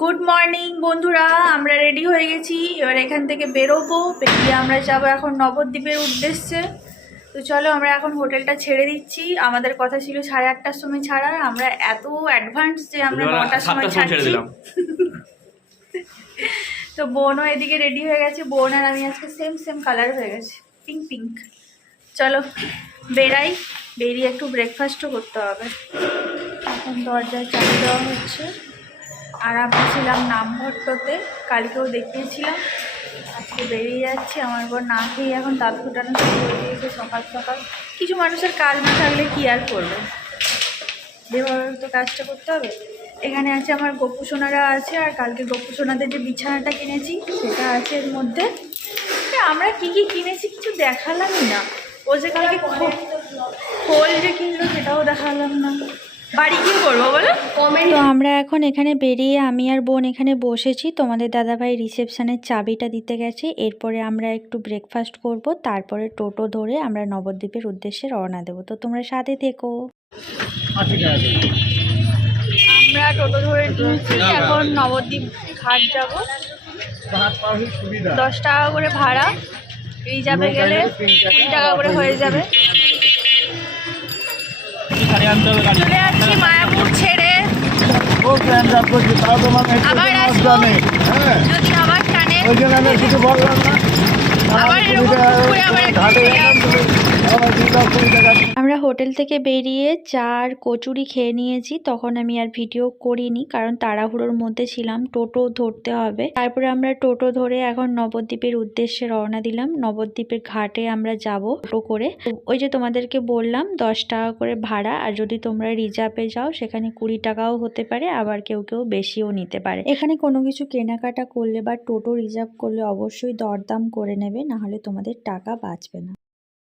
Good morning বন্ধুরা, আমরা ready হয়ে গেছি। এবার এখান থেকে বেরোবো, বেরিয়ে আমরা যাবো এখন নবদ্বীপের উদ্দেশ্যে। তো চলো, আমরা এখন হোটেলটা ছেড়ে দিচ্ছি। আমাদের কথা ছিল 8:30টার সময় ছাড়ার, আমরা এত অ্যাডভান্স যে আমরা 9টার সময় ছাড়ছি। তো বোনও এদিকে রেডি হয়ে গেছে, বোন আর আমি আজকে সেম কালার হয়ে গেছে, পিঙ্ক পিঙ্ক। চলো বেরাই, বেরিয়ে একটু ব্রেকফাস্টও করতে হবে। এখন দরজায় চাবি দেওয়া হচ্ছে। আর আমরা ছিলাম নামঘট্টতে, কালকেও দেখিয়েছিলাম। আজকে বেরিয়ে যাচ্ছি। আমার বোন না খেয়ে এখন দাঁত ফুটানো শুরু হয়ে গিয়েছে সকাল সকাল। কিছু মানুষের কাজ না থাকলে কি আর করবে, যেভাবে তো কাজটা করতে হবে। এখানে আছে আমার গপু সোনারা আছে, আর কালকে গপু সোনাদের যে বিছানাটা কিনেছি সেটা আছে এর মধ্যে। আমরা কি কি কিনেছি কিছু দেখালামই না। ও যে কালকে খোল যে কিনলো সেটাও দেখালাম না। বাড়ি কি করবো বলো? তো আমরা এখন এখানে বেরিয়ে আমি আর বোন এখানে বসেছি। তোমাদের দাদাভাই রিসেপশনের চাবিটা দিতে গেছে। এরপরে আমরা একটু ব্রেকফাস্ট করব, তারপরে টোটো ধরে আমরা নবদ্বীপের উদ্দেশ্যে রওনা দেবো। তো তোমরা সাথে থেকো। আমরা টোটো ধরে নিয়েছি, এখন নবদ্বীপ ঘাট যাব। 10 টাকা করে ভাড়া, রিজার্ভে গেলে 20 টাকা করে হয়ে যাবে। চলে যাচ্ছি মায়াপুর ছেড়ে, আবার আসবো যদি আবার টানে, আবার এরকম করে আবার আমরা হোটেল থেকে বেরিয়ে চার কচুরি খেয়ে নিয়েছি। তখন আমি আর ভিডিও করিনি, কারণ তাড়াহুড়োর মধ্যে ছিলাম, টোটো ধরতে হবে। তারপরে আমরা টোটো ধরে এখন নবদ্বীপের উদ্দেশ্যে রওনা দিলাম। নবদ্বীপের ঘাটে আমরা যাব টোটো করে। ওই যে তোমাদেরকে বললাম 10 টাকা করে ভাড়া, আর যদি তোমরা রিজার্ভে যাও সেখানে 20 টাকাও হতে পারে, আবার কেউ কেউ বেশিও নিতে পারে। এখানে কোনো কিছু কেনাকাটা করলে বা টোটো রিজার্ভ করলে অবশ্যই দরদাম করে নেবে, না হলে তোমাদের টাকা বাঁচবে না।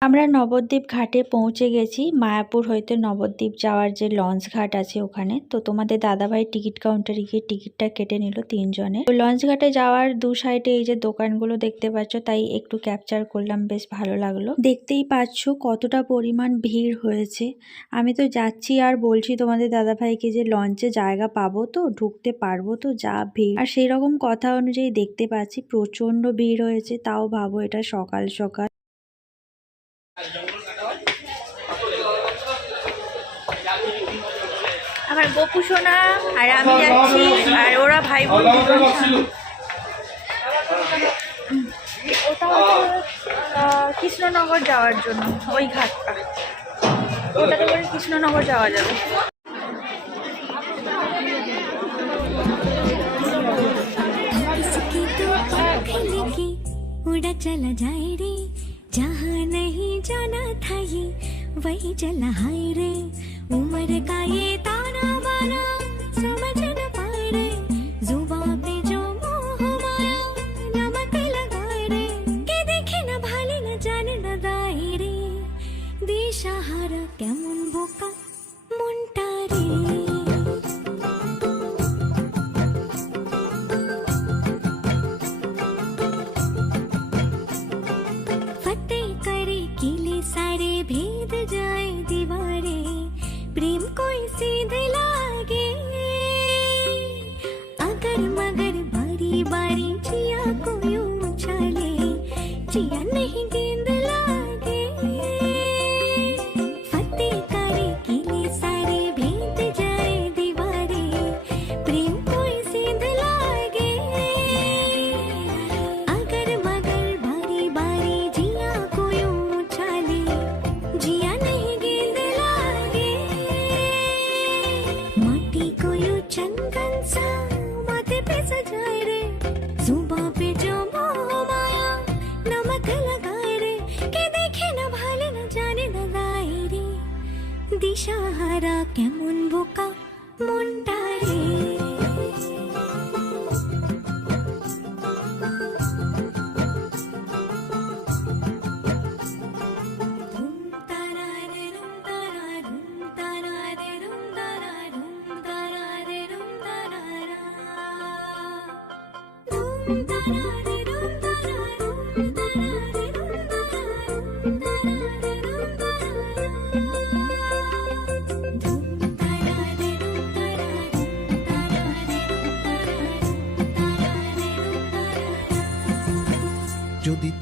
আমরা নবদ্বীপ ঘাটে পৌঁছে গেছি। মায়াপুর হইতে নবদ্বীপ যাওয়ার যে লঞ্চ ঘাট আছে ওখানে। তো তোমাদের দাদাভাই টিকিট কাউন্টারে গিয়ে টিকিটটা কেটে নিল 3 জনের। তো লঞ্চ ঘাটে যাওয়ার দু সাইডে এই যে দোকানগুলো দেখতে পাচ্ছ, তাই একটু ক্যাপচার করলাম, বেশ ভালো লাগলো। দেখতেই পাচ্ছ কতটা পরিমাণ ভিড় হয়েছে। আমি তো যাচ্ছি আর বলছি তোমাদের দাদাভাইকে যে লঞ্চে জায়গা পাবো তো, ঢুকতে পারবো তো, যা ভিড়। আর সেই রকম কথা অনুযায়ী দেখতে পাচ্ছি প্রচন্ড ভিড় হয়েছে। তাও ভাবো এটা সকাল সকাল। আমার গপু সোনা আর আমি যাচ্ছি, আর ওরা ভাই বোন। ওটা কৃষ্ণনগর যাওয়ার জন্য, ওই ঘাটটা, ওটাতে করে কৃষ্ণনগর যাওয়া যাবে। उड़ा चला जाए रे, जहाँ नहीं जाना था ये वही चला हाय रे। उम्र का ये ताना बाना समझ न पाए रे, जुबान पे जो मोह माया नमक लगाए रे। के देखे न भाले न जाने न दाए रे, दिशाहारा केमन बोका मुंटा रे। सारे भेद जाए दीवारे, प्रेम कोई सीधे लागे। अगर मगर बारी बारी जिया को यूं उछाले, जिया नहीं गेंद लागे। फतेह करे किले सारे भेद जाए दीवारे, प्रेम कोई सीधे लागे। अगर मगर बारी बारी जिया को यूं जिया नहीं गेंद लागे। माटी को यूं चंदन सा माथे पे सजाए रे, जुबां पे जो मोह माया नमक लगाए रे। के देखे न भाले न जाने न दाए रे, दिशाहारा केमन बोका मुंडा रे।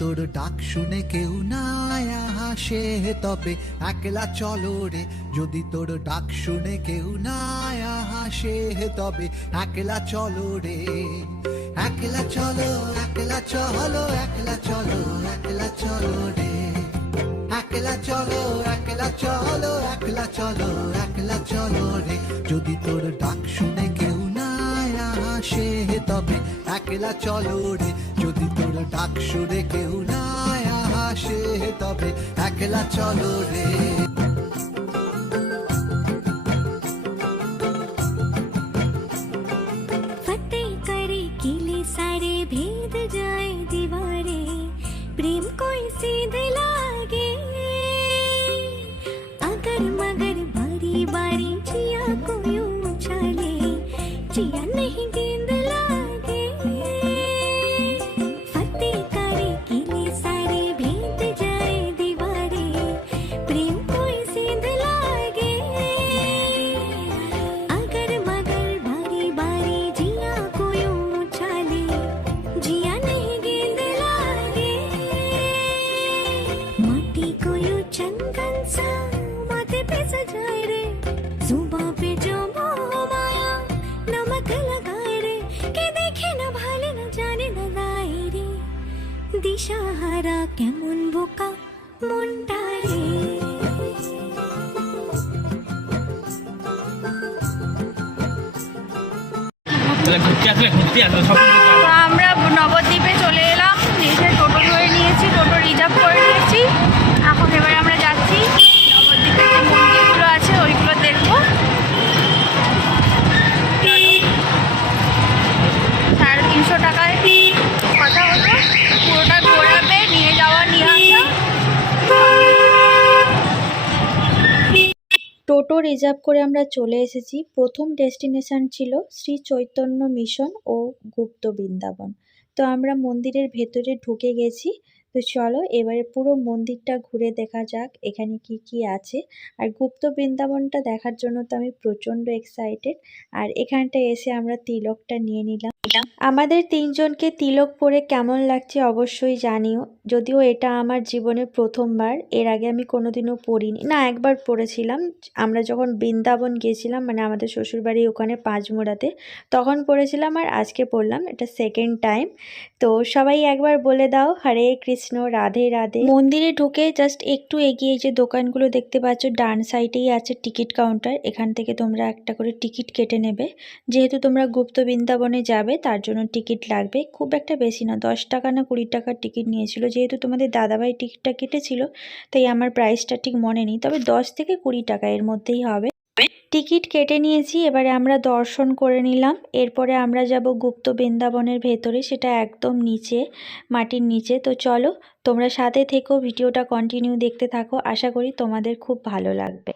তোর ডাক শুনে কেউ না হাসে তবে একলা চলো রে, যদি তোর ডাক শুনে কেউ না হাসে তবে একলা চলো রে। একলা চলো, একলা চলো, একলা চলো, একলা চলো রে। একলা চলো, একলা চলো, একলা চলো, একলা চলো রে, যদি তোর ডাক শুনে কেউ না আসে তবে একলা চলো রে, যদি তোর ডাক শুনে কেউ না আসে তবে একলা চলো রে। फतेह करे किले सारे भेद जाए दीवारें प्रेम कोई सीध लागे अगर मगर बारी बारी जिया को यूं उछाले जिया नहीं गेंद लागे फतेह करे किले सारे भेद जाए दीवारें प्रेम कोई सीध लागे अगर मगर बारी बारी जिया को यूं उछाले जिया नहीं गेंद लागे माटी को यूं चंदन सा माथे पे सजाए रे जुबां पे जो मोह माया नमक लगाए रे के देखे न भाले न जाने न लाए रे दिशाहारा केमन बोका मुंडा रे তো আমরা নবদ্বীপে চলে এলাম, এসে টোটো ধরে নিয়েছি, টোটো রিজার্ভ করে নিয়েছি। এখন এবার আমরা যাচ্ছি নবদ্বীপে যে মন্দিরগুলো আছে ওইগুলো দেখবো। 350 টাকায় কথা হলো, পুরোটা ঘোরাবে, নিয়ে যাওয়া নিয়ে আসা। টোটো রিজার্ভ করে আমরা চলে এসেছি। প্রথম ডেস্টিনেশন ছিল শ্রী চৈতন্য মিশন ও গুপ্ত বৃন্দাবন। তো আমরা মন্দিরের ভেতরে ঢুকে গেছি। তো চলো এবারে পুরো মন্দিরটা ঘুরে দেখা যাক এখানে কি কি আছে। আর গুপ্ত বৃন্দাবনটা দেখার জন্য তো আমি প্রচণ্ড এক্সাইটেড। আর এখানটা এসে আমরা তিলকটা নিয়ে নিলাম। আমাদের তিনজনকে তিলক পরে কেমন লাগছে অবশ্যই জানিও। যদিও এটা আমার জীবনের প্রথমবার, এর আগে আমি কোনোদিনও পরিনি, না একবার পরেছিলাম আমরা যখন বৃন্দাবন গেছিলাম, মানে আমাদের শ্বশুরবাড়ি ওখানে পাঁচমোড়াতে, তখন পরেছিলাম, আর আজকে পরলাম, এটা সেকেন্ড টাইম। তো সবাই একবার বলে দাও হরে কৃষ্ণ, রাধে রাধে। মন্দিরে ঢুকে জাস্ট একটু এগিয়ে যে দোকানগুলো দেখতে পাচ্ছ ডান সাইডেই আছে টিকিট কাউন্টার। এখান থেকে তোমরা একটা করে টিকিট কেটে নেবে। যেহেতু তোমরা গুপ্ত বৃন্দাবনে যাবে তার জন্য টিকিট লাগবে, খুব একটা বেশি না, 10 টাকা না 20 টাকার টিকিট নিয়েছিল। যেহেতু তোমাদের দাদাভাই টিকিটটা কেটেছিল তাই আমার প্রাইসটা ঠিক মনে নেই, তবে 10 থেকে 20 টাকা এর মধ্যেই হবে। টিকিট কেটে নিয়েছি, এবারে আমরা দর্শন করে নিলাম। এরপরে আমরা যাব গুপ্ত বৃন্দাবনের ভেতরে, সেটা একদম নিচে, মাটির নিচে। তো চলো তোমরা সাথে থেকো, ভিডিওটা কন্টিনিউ দেখতে থাকো, আশা করি তোমাদের খুব ভালো লাগবে।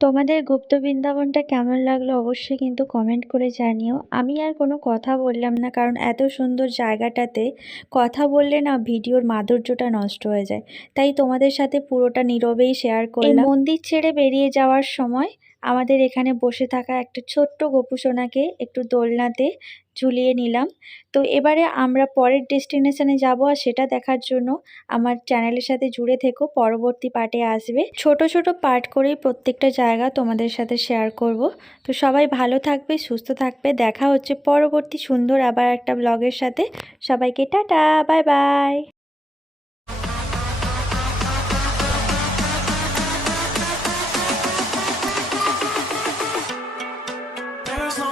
তোমাদের গুপ্ত বৃন্দাবনটা কেমন লাগলো অবশ্যই কিন্তু কমেন্ট করে জানিও। আমি আর কোনো কথা বললাম না, কারণ এত সুন্দর জায়গাটাতে কথা বললে না ভিডিওর মাধুর্যটা নষ্ট হয়ে যায়। তাই তোমাদের সাথে পুরোটা নীরবেই শেয়ার করলাম। এই মন্দির ছেড়ে বেরিয়ে যাওয়ার সময় আমাদের এখানে বসে থাকা একটা ছোট্ট গোপুসোনাকে একটু দোলনাতে ঝুলিয়ে নিলাম। তো এবারে আমরা পরের ডেস্টিনেশনে যাব, আর সেটা দেখার জন্য আমার চ্যানেলের সাথে জুড়ে থেকো। পরবর্তী পার্টে আসবে, ছোট ছোট পার্ট করেই প্রত্যেকটা জায়গা তোমাদের সাথে শেয়ার করব। তো সবাই ভালো থাকবে, সুস্থ থাকবে। দেখা হচ্ছে পরবর্তী সুন্দর আবার একটা ব্লগের সাথে। সবাইকে tata, bye bye. There's no